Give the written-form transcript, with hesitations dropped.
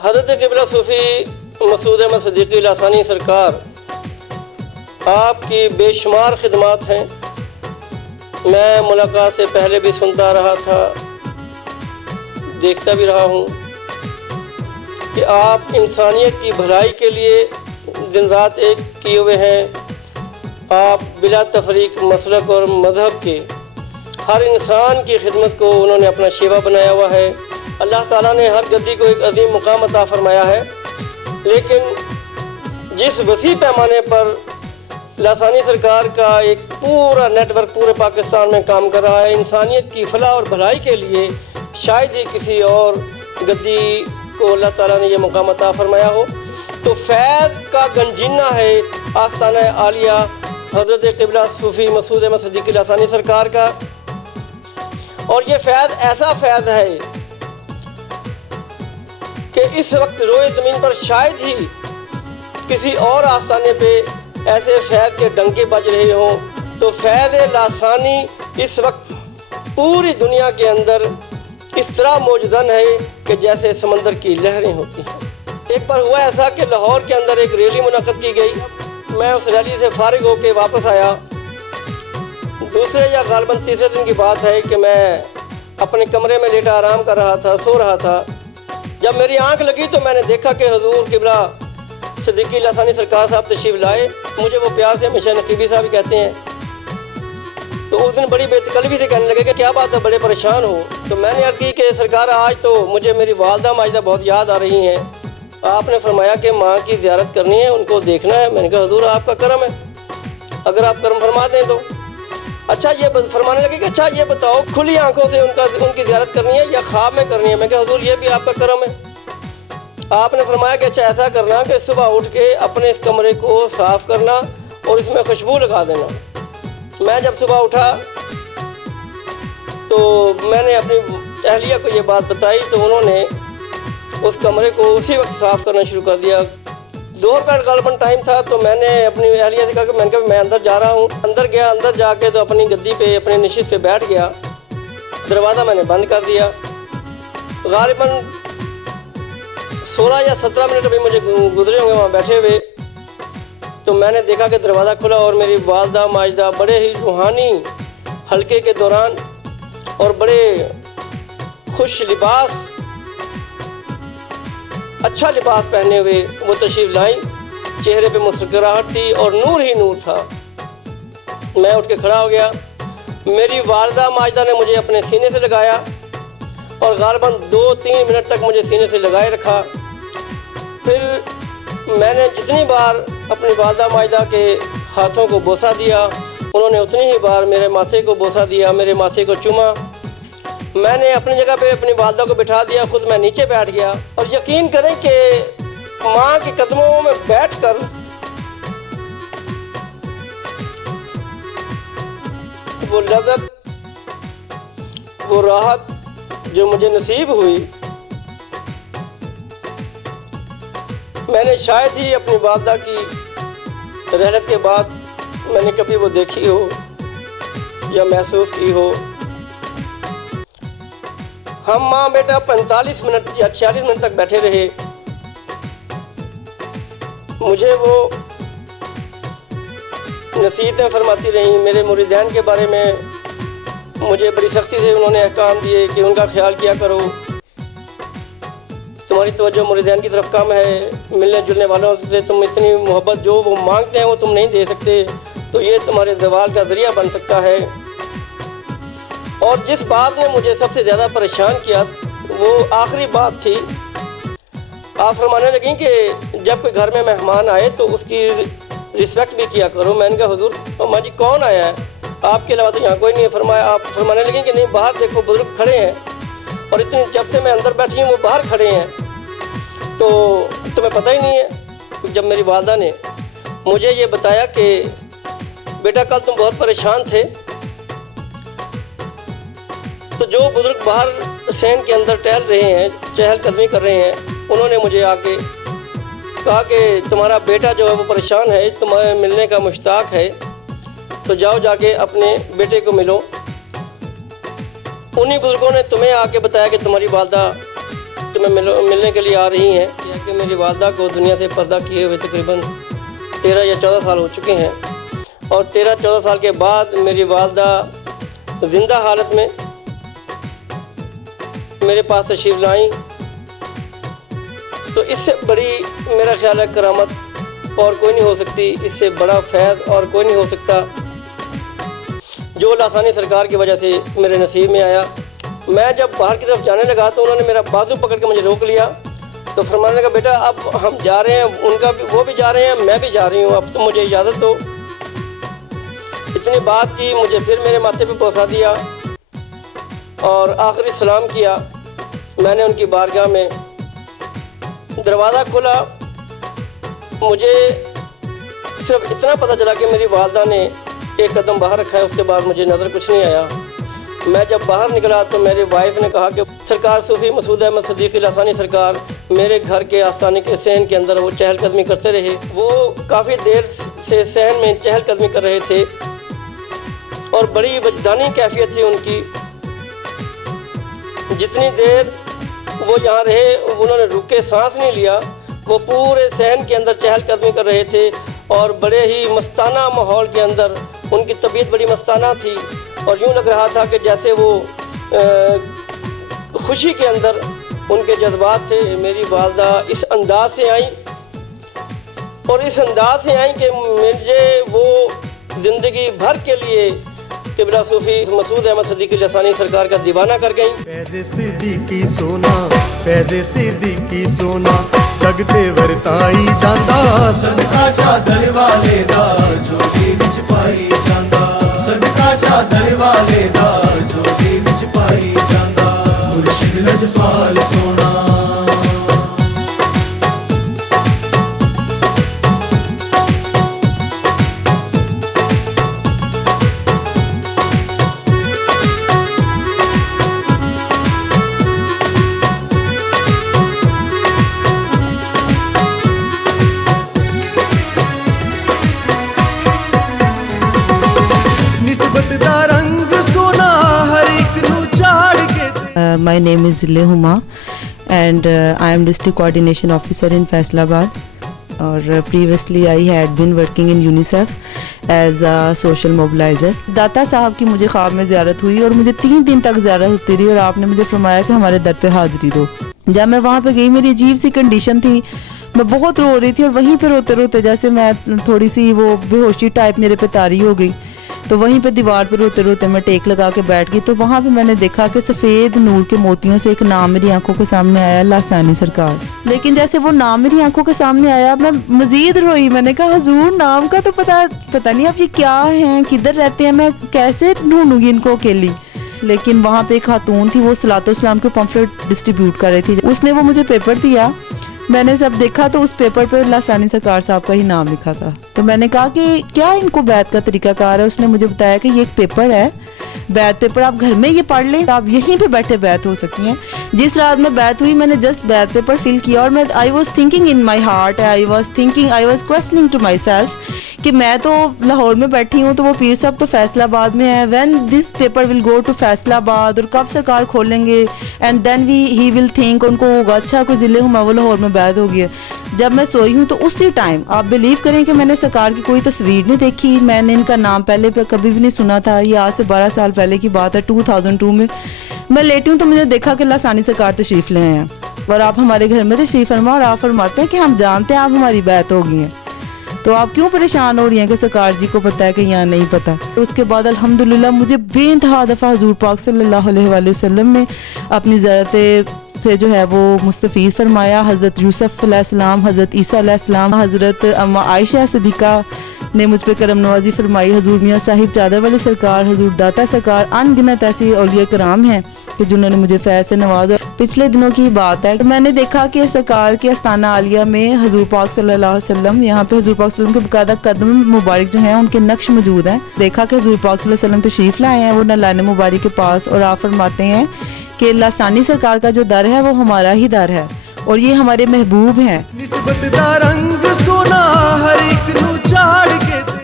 حضرت قبلہ صوفی مسعود احمد صدیقی لاسانی سرکار آپ کی بے شمار خدمات ہیں۔ میں ملاقات سے پہلے بھی سنتا رہا تھا، دیکھتا بھی رہا ہوں کہ آپ انسانیت کی بھلائی کے لیے دن رات ایک کیے ہوئے ہیں۔ آپ بلا تفریق مسلک اور مذہب کے ہر انسان کی خدمت کو انہوں نے اپنا شیوا بنایا ہوا ہے۔ اللہ تعالیٰ نے ہر گدی کو ایک عظیم مقام عطا فرمایا ہے، لیکن جس وسیع پیمانے پر لاسانی سرکار کا ایک پورا نیٹ ورک پورے پاکستان میں کام کر رہا ہے انسانیت کی فلاح اور بھلائی کے لیے، شاید ہی کسی اور گدی کو اللہ تعالیٰ نے یہ مقام عطا فرمایا ہو۔ تو فیض کا گنجینہ ہے آستانہ عالیہ حضرت قبلہ صوفی مسعود احمد صدیقی لاسانی سرکار کا، اور یہ فیض ایسا فیض ہے کہ اس وقت روئے زمین پر شاید ہی کسی اور آستانے پہ ایسے فیض کے ڈنکے بج رہے ہوں۔ تو فیض لاسانی اس وقت پوری دنیا کے اندر اس طرح موجزن ہے کہ جیسے سمندر کی لہریں ہوتی ہیں۔ ایک بار ہوا ایسا کہ لاہور کے اندر ایک ریلی منعقد کی گئی، میں اس ریلی سے فارغ ہو کے واپس آیا۔ دوسرے یا غالباً تیسرے دن کی بات ہے کہ میں اپنے کمرے میں لیٹا آرام کر رہا تھا، سو رہا تھا۔ جب میری آنکھ لگی تو میں نے دیکھا کہ حضور قبلہ صدیقی لاسانی سرکار صاحب تشریف لائے۔ مجھے وہ پیار سے ہمیشہ نقیبی صاحب ہی کہتے ہیں۔ تو اس دن بڑی بے تکلفی سے کہنے لگے کہ کیا بات ہے، بڑے پریشان ہو؟ تو میں نے عرض کی کہ سرکار آج تو مجھے میری والدہ ماجدہ بہت یاد آ رہی ہیں، آپ نے فرمایا کہ ماں کی زیارت کرنی ہے، ان کو دیکھنا ہے۔ میں نے کہا حضور آپ کا کرم ہے، اگر آپ کرم فرما دیں تو۔ اچھا یہ فرمانے لگے کہ اچھا یہ بتاؤ کھلی آنکھوں سے ان کی زیارت کرنی ہے یا خواب میں کرنی ہے؟ میں کہا حضور یہ بھی آپ کا کرم ہے۔ آپ نے فرمایا کہ اچھا ایسا کرنا کہ صبح اٹھ کے اپنے اس کمرے کو صاف کرنا اور اس میں خوشبو لگا دینا۔ میں جب صبح اٹھا تو میں نے اپنی اہلیہ کو یہ بات بتائی تو انہوں نے اس کمرے کو اسی وقت صاف کرنا شروع کر دیا۔ دوپہر کا غالباً ٹائم تھا تو میں نے اپنی اہلیہ سے کہا کہ میں اندر جا رہا ہوں۔ اندر گیا، اندر جا کے تو اپنی گدی پہ اپنی نشست پہ بیٹھ گیا، دروازہ میں نے بند کر دیا۔ غالباً 16 یا 17 منٹ ابھی مجھے گزرے ہوں گے وہاں بیٹھے ہوئے، تو میں نے دیکھا کہ دروازہ کھلا اور میری والدہ ماجدہ بڑے ہی روحانی حلقے کے دوران اور بڑے خوش لباس، اچھا لباس پہنے ہوئے وہ تشریف لائیں۔ چہرے پہ مسکراہٹ تھی اور نور ہی نور تھا۔ میں اٹھ کے کھڑا ہو گیا، میری والدہ ماجدہ نے مجھے اپنے سینے سے لگایا اور غالباً 2-3 منٹ تک مجھے سینے سے لگائے رکھا۔ پھر میں نے جتنی بار اپنی والدہ ماجدہ کے ہاتھوں کو بوسہ دیا، انہوں نے اتنی ہی بار میرے ماتھے کو بوسہ دیا، میرے ماتھے کو چوما۔ میں نے اپنی جگہ پہ اپنی والدہ کو بٹھا دیا، خود میں نیچے بیٹھ گیا، اور یقین کریں کہ ماں کے قدموں میں بیٹھ کر وہ لذت، وہ راحت جو مجھے نصیب ہوئی، میں نے شاید ہی اپنی والدہ کی رحلت کے بعد میں نے کبھی وہ دیکھی ہو یا محسوس کی ہو۔ ہم ماں بیٹا 45 منٹ یا 46 منٹ تک بیٹھے رہے۔ مجھے وہ نصیحتیں فرماتی رہیں، میرے مریدین کے بارے میں مجھے بڑی سختی سے انہوں نے احکام دیے کہ ان کا خیال کیا کرو، تمہاری توجہ مریدین کی طرف کم ہے، ملنے جلنے والوں سے تم اتنی محبت جو وہ مانگتے ہیں وہ تم نہیں دے سکتے، تو یہ تمہارے زوال کا ذریعہ بن سکتا ہے۔ اور جس بات نے مجھے سب سے زیادہ پریشان کیا وہ آخری بات تھی۔ آپ فرمانے لگیں کہ جب کوئی گھر میں مہمان آئے تو اس کی رسپیکٹ بھی کیا کرو۔ میں نے کہا حضور ماں جی کون آیا ہے؟ آپ کے علاوہ تو یہاں کوئی نہیں ہے۔ فرمایا، آپ فرمانے لگیں کہ نہیں باہر دیکھو بزرگ کھڑے ہیں، اور اتنی جب سے میں اندر بیٹھی ہوں وہ باہر کھڑے ہیں، تو تمہیں پتہ ہی نہیں ہے۔ جب میری والدہ نے مجھے یہ بتایا کہ بیٹا کل تم بہت پریشان تھے، تو جو بزرگ باہر سین کے اندر ٹہل رہے ہیں، چہل قدمی کر رہے ہیں، انہوں نے مجھے آ کے کہا کہ تمہارا بیٹا جو ہے وہ پریشان ہے، تمہیں ملنے کا مشتاق ہے، تو جاؤ جا کے اپنے بیٹے کو ملو۔ انہی بزرگوں نے تمہیں آ کے بتایا کہ تمہاری والدہ میں ملنے کے لیے آ رہی ہیں کہ میری والدہ کو دنیا سے پردہ کیے ہوئے تقریباً 13 یا 14 سال ہو چکے ہیں، اور 13-14 سال کے بعد میری والدہ زندہ حالت میں میرے پاس تشریف لائیں، تو اس سے بڑی میرا خیال ہے کرامت اور کوئی نہیں ہو سکتی، اس سے بڑا فیض اور کوئی نہیں ہو سکتا جو لاسانی سرکار کی وجہ سے میرے نصیب میں آیا۔ میں جب باہر کی طرف جانے لگا تو انہوں نے میرا بازو پکڑ کے مجھے روک لیا، تو فرمانے لگا بیٹا اب ہم جا رہے ہیں، وہ بھی جا رہے ہیں، میں بھی جا رہی ہوں، اب تو مجھے اجازت دو۔ اتنی بات کی، مجھے پھر میرے ماتھے پہ پہنچا دیا اور آخری سلام کیا۔ میں نے ان کی بارگاہ میں دروازہ کھولا، مجھے صرف اتنا پتہ چلا کہ میری والدہ نے ایک قدم باہر رکھا ہے، اس کے بعد مجھے نظر کچھ نہیں آیا۔ میں جب باہر نکلا تو میری وائف نے کہا کہ سرکار صوفی مسعود احمد صدیقی لاسانی سرکار میرے گھر کے آستانے کے صحن کے اندر وہ چہل قدمی کرتے رہے۔ وہ کافی دیر سے صحن میں چہل قدمی کر رہے تھے اور بڑی وجدانی کیفیت تھی ان کی۔ جتنی دیر وہ یہاں رہے انہوں نے رک کے سانس نہیں لیا، وہ پورے صحن کے اندر چہل قدمی کر رہے تھے اور بڑے ہی مستانہ ماحول کے اندر ان کی طبیعت بڑی مستانہ تھی، اور یوں لگ رہا تھا کہ جیسے وہ خوشی کے اندر ان کے جذبات تھے۔ میری والدہ اس انداز سے آئیں اور اس انداز سے آئیں کہ مجھے وہ زندگی بھر کے لیے قبلہ صوفی مسعود احمد صدیقی لاسانی سرکار کا دیوانہ کر گئیں۔ فیض صدیقی سونا، فیض صدیقی سونا جگتے ورتائی جاندا، صدقہ چادر والے دا جوگی وچ پائی جاندا، صدقہ چادر والے دا جوگی وچ پائی جاندا، مرشد لجپال سونا۔ My name is Zille Huma and I am District Coordination Officer in Faisalabad, اور previously I had been working in UNICEF as a social mobilizer. Data Sahib کی مجھے خواب میں زیارت ہوئی اور مجھے 3 دن تک زیارت ہوتی رہی، اور آپ نے مجھے فرمایا کہ ہمارے در پہ حاضری دو۔ جب میں وہاں پہ گئی میری عجیب سی کنڈیشن تھی، میں بہت رو رہی تھی، اور وہیں پہ روتے روتے جیسے میں تھوڑی سی وہ بے ہوشی ٹائپ میرے پہ طاری ہو گئی، تو وہیں پہ دیوار پہ روتے روتے میں ٹیک لگا کے بیٹھ گئی۔ تو وہاں پہ میں نے دیکھا کہ سفید نور کے موتیوں سے ایک نام میری آنکھوں کے سامنے آیا، لاسانی سرکار۔ لیکن جیسے وہ نام میری آنکھوں کے سامنے آیا میں مزید روئی، میں نے کہا حضور نام کا تو پتہ نہیں اب یہ کیا ہیں، کدھر رہتے ہیں، میں کیسے ڈھونڈوں گی ان کو اکیلی۔ لیکن وہاں پہ ایک خاتون تھی، وہ صلاۃ و سلام کے پمفلٹ ڈسٹریبیوٹ کر رہی تھی، اس نے وہ مجھے پیپر دیا، میں نے سب دیکھا تو اس پیپر پہ لاسانی سرکار صاحب کا ہی نام لکھا تھا۔ تو میں نے کہا کہ کیا ان کو بیعت کا طریقہ کار ہے؟ اس نے مجھے بتایا کہ یہ ایک پیپر ہے، بیعت پیپر، آپ گھر میں یہ پڑھ لیں، آپ یہیں پہ بیٹھے بیعت ہو سکتی ہیں۔ جس رات میں بیعت ہوئی میں نے جسٹ بیعت پیپر فل کیا، اور میں I was thinking in my heart, I was questioning to my self کہ میں تو لاہور میں بیٹھی ہوں، تو وہ پیر صاحب تو فیصل آباد میں ہے، when this paper will go to Faisalabad, اور کب سرکار کھولیں گے، and then he will think, ان کو ہوگا اچھا کوئی ضلع ہوں وہ لاہور میں بیعت ہو گئی ہے۔ جب میں سوئی ہوں تو اسی ٹائم آپ بلیو کریں کہ میں نے سرکار کی کوئی تصویر نہیں دیکھی، میں نے ان کا نام پہلے پہ کبھی بھی نہیں سنا تھا، یہ آج سے 12 سال پہلے کی بات ہے، 2002 میں لیٹی ہوں تو مجھے دیکھا کہ لاسانی سرکار تشریف لے ہیں، اور آپ ہمارے گھر میں تشریف فرما، اور آپ فرماتے ہیں کہ ہم جانتے ہیں آپ ہماری بیعت ہو گئی ہیں، تو آپ کیوں پریشان ہو رہی ہیں کہ سرکار جی کو پتہ ہے کہ یہاں نہیں پتہ۔ اس کے بعد الحمدللہ مجھے بے انتہا دفعہ حضور پاک صلی اللہ علیہ وآلہ وسلم نے اپنی زیارت سے جو ہے وہ مستفید فرمایا۔ حضرت یوسف علیہ السلام، حضرت عیسیٰ علیہ السلام، حضرت اما عائشہ صدیقہ نے مجھ پہ کرم نوازی فرمائی، حضور میاں صاحب چادر والے سرکار، حضور داتا سرکار، ان گنت ایسی اولیاء کرام ہیں کہ جنہوں نے مجھے فیض سے نوازا۔ پچھلے دنوں کی بات ہے کہ میں نے دیکھا کہ سرکار کے استانہ عالیہ میں حضور پاک صلی اللہ علیہ وسلم، یہاں پہ حضور پاک صلی اللہ علیہ وسلم کے باقاعدہ قدم مبارک جو ہیں ان کے نقش موجود ہیں۔ دیکھا کہ حضور پاک صلی اللہ علیہ وسلم تشریف لائے ہیں وہ نالان مبارک کے پاس، اور آپ فرماتے ہیں کہ لاسانی سرکار کا جو در ہے وہ ہمارا ہی در ہے، اور یہ ہمارے محبوب ہیں۔ نسبت دا رنگ سونا ہر ایک نو چاڑ کے